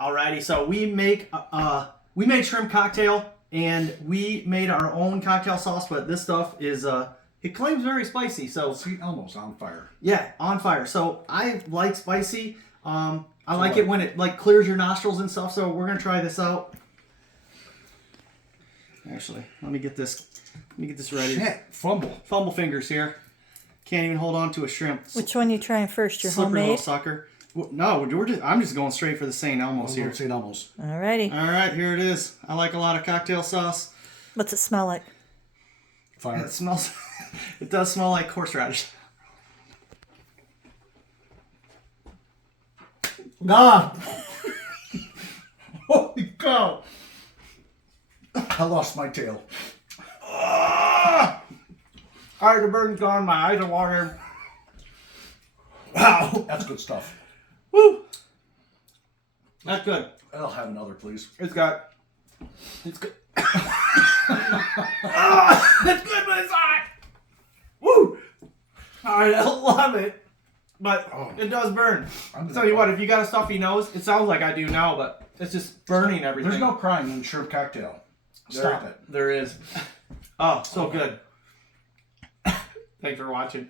Alrighty, so we made shrimp cocktail, and we made our own cocktail sauce, but this stuff is it claims very spicy. So see, Elmo's on fire. Yeah, on fire. So I like spicy. I like it when it like clears your nostrils and stuff. So we're gonna try this out. Actually, let me get this ready. Shit, fumble Fingers here. Can't even hold on to a shrimp. Which one you trying first? Your Slippery homemade? little sucker. No, I'm just going straight for the St. Elmo's here. St. Elmo's. Alrighty. All right, here it is. I like a lot of cocktail sauce. What's it smell like? Fire. It smells. It does smell like horseradish. Ah! Holy cow! I lost my tail. All right, the burden's gone. My eyes are watering. Wow, that's good stuff. Woo! That's good. I'll have another, please. It's good. It's good, but it's hot. Woo! I love it, but it does burn. I'll tell you what, if you got a stuffy nose, it sounds like I do now, but it's just burning everything. There's no crying in shrimp cocktail. Stop it. There is. Oh, so good. Thanks for watching.